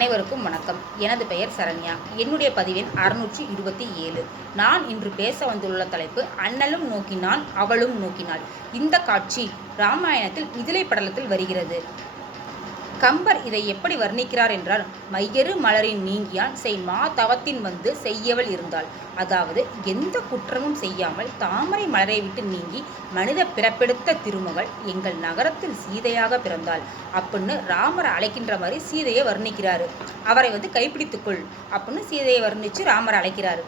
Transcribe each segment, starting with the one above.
அனைவருக்கும் வணக்கம். எனது பெயர் சரண்யா. என்னுடைய பதிவெண் 627. நான் இன்று பேச வந்துள்ள தலைப்பு அண்ணலும் நோக்கினான் அவளும் நோக்கினாள். இந்த காட்சி ராமாயணத்தில் மிதிலை படலத்தில் வருகிறது. கம்பர் இதை எப்படி வர்ணிக்கிறார் என்றால், மையறு மலரின் நீங்கியான் செய் மா தவத்தின் வந்து செய்யவள் இருந்தாள். அதாவது எந்த குற்றமும் செய்யாமல் தாமரை மலரை விட்டு நீங்கி மனித பிறப்பெடுத்த திருமகள் எங்கள் நகரத்தில் சீதையாக பிறந்தாள் அப்படின்னு ராமரை அழைக்கின்ற மாதிரி சீதையை வர்ணிக்கிறாரு. அவரை கைப்பிடித்துக்கொள் அப்படின்னு சீதையை வர்ணித்து ராமரை அழைக்கிறாரு.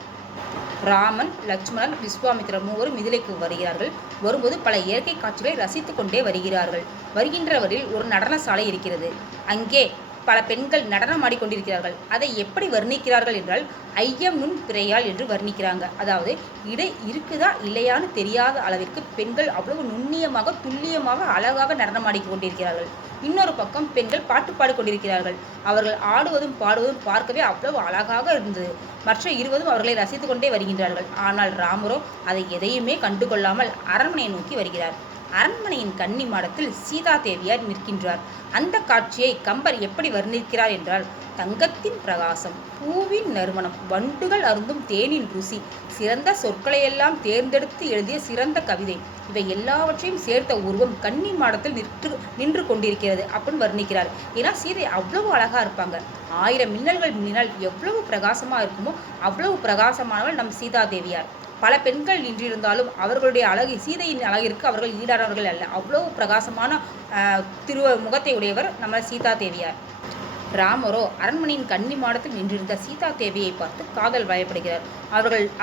ராமன், லட்சுமணன், விஸ்வாமித்திரர் மூவரும் மிதிலைக்கு வருகிறார்கள். வரும்போது பல இயற்கை காட்சிகளை ரசித்து கொண்டே வருகிறார்கள். வருகின்றவரில் ஒரு நடன சாலை இருக்கிறது. அங்கே பல பெண்கள் நடனம் ஆடிக்கொண்டிருக்கிறார்கள். அதை எப்படி வர்ணிக்கிறார்கள் என்றால், ஐயம் நுண் பிறையால் என்று வர்ணிக்கிறாங்க. அதாவது இடை இருக்குதா இல்லையான்னு தெரியாத அளவிற்கு பெண்கள் அவ்வளவு நுண்ணியமாக துல்லியமாக அழகாக நடனம் ஆடிக்கொண்டிருக்கிறார்கள். இன்னொரு பக்கம் பெண்கள் பாட்டு பாடிக்கொண்டிருக்கிறார்கள். அவர்கள் ஆடுவதும் பாடுவதும் பார்க்கவே அவ்வளவு அழகாக இருந்தது. மற்ற இருவரும் அவர்களை ரசித்து கொண்டே வருகின்றார்கள். ஆனால் ராமரோ அதை எதையுமே கண்டுகொள்ளாமல் அரண்மனையை நோக்கி வருகிறார். அரண்மனையின் கன்னி மாடத்தில் சீதா தேவியார் நிற்கின்றார். அந்த காட்சியை கம்பர் எப்படி வர்ணிக்கிறார் என்றால், தங்கத்தின் பிரகாசம், பூவின் நறுமணம், வண்டுகள் அருந்தும் தேனின் ருசி, சிறந்த சொற்களையெல்லாம் தேர்ந்தெடுத்து எழுதிய சிறந்த கவிதை, இவை எல்லாவற்றையும் சேர்த்த உருவம் கன்னி மாடத்தில் நின்று கொண்டிருக்கிறது அப்படின்னு வர்ணிக்கிறார். ஏன்னா சீதை அவ்வளவு அழகா இருப்பாங்க. 1000 மின்னல்கள் மின்னினால் எவ்வளவு பிரகாசமா இருக்குமோ அவ்வளவு பிரகாசமானவள் நம் சீதா தேவியார். பல பெண்கள் நின்றிருந்தாலும் அவர்களுடைய அழகு, சீதையின் அழகிற்கு அவர்கள் ஈடானவர்கள் அல்ல. அவ்வளவு பிரகாசமான முகத்தை உடையவர் நம்ம சீதா தேவியார். ராமரோ அரண்மனையின் கன்னி மாடத்தில் நின்றிருந்த சீதா தேவியை பார்த்து காதல் வயப்படுகிறார்.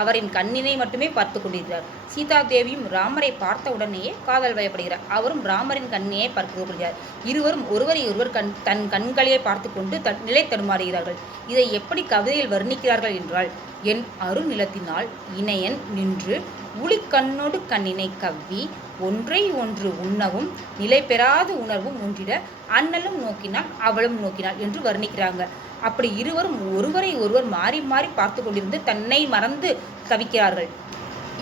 அவரின் கண்ணினை மட்டுமே பார்த்து கொண்டிருக்கிறார். சீதா தேவியும் ராமரை பார்த்த உடனேயே காதல் வயப்படுகிறார். அவரும் ராமரின் கண்ணையே பார்த்து கொள்கிறார். இருவரும் ஒருவரை ஒருவர் தன் கண்களையே பார்த்து கொண்டு நிலை தடுமாறுகிறார்கள். இதை எப்படி கவிதையில் வர்ணிக்கிறார்கள் என்றால், என் அருநிலத்தினால் இணையன் நின்று உளிக்கண்ணோடு கண்ணினை கவ்வி ஒன்றை ஒன்று உண்ணவும் நிலை பெறாத உணர்வும் ஒன்றிட அண்ணலும் நோக்கினாள் அவளும் நோக்கினாள் என்று வர்ணிக்கிறாங்க. அப்படி இருவரும் ஒருவரை ஒருவர் மாறி மாறி பார்த்து கொண்டிருந்து தன்னை மறந்து தவிக்கிறார்கள்.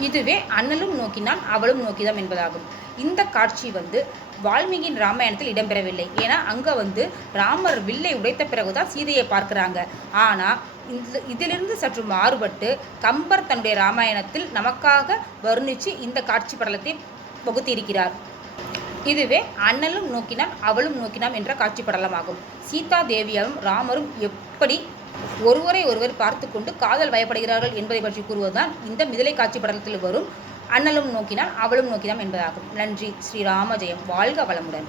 இதுவே அண்ணலும் நோக்கினான் அவளும் நோக்கிதான் என்பதாகும். இந்த காட்சி வால்மீகியின் ராமாயணத்தில் இடம்பெறவில்லை. ஏன்னா அங்கே ராமர் வில்லை உடைத்த பிறகுதான் சீதையை பார்க்கிறாங்க. ஆனால் இதிலிருந்து சற்று மாறுபட்டு கம்பர் தன்னுடைய ராமாயணத்தில் நமக்காக வர்ணித்து இந்த காட்சி படலத்தை வகுத்திருக்கிறார். இதுவே அண்ணலும் நோக்கினான் அவளும் நோக்கினான் என்ற காட்சி படலமாகும். சீதா தேவியாரும் ராமரும் எப்படி ஒருவரை ஒருவர் பார்த்து கொண்டு காதல் வயப்படுகிறார்கள் என்பதை பற்றி கூறுவதுதான் இந்த மிதிலை காட்சி படலத்தில் வரும் அண்ணலும் நோக்கினான் அவளும் நோக்கினான் என்பதாகும். நன்றி. ஸ்ரீராம ஜெயம். வாழ்க வளமுடன்.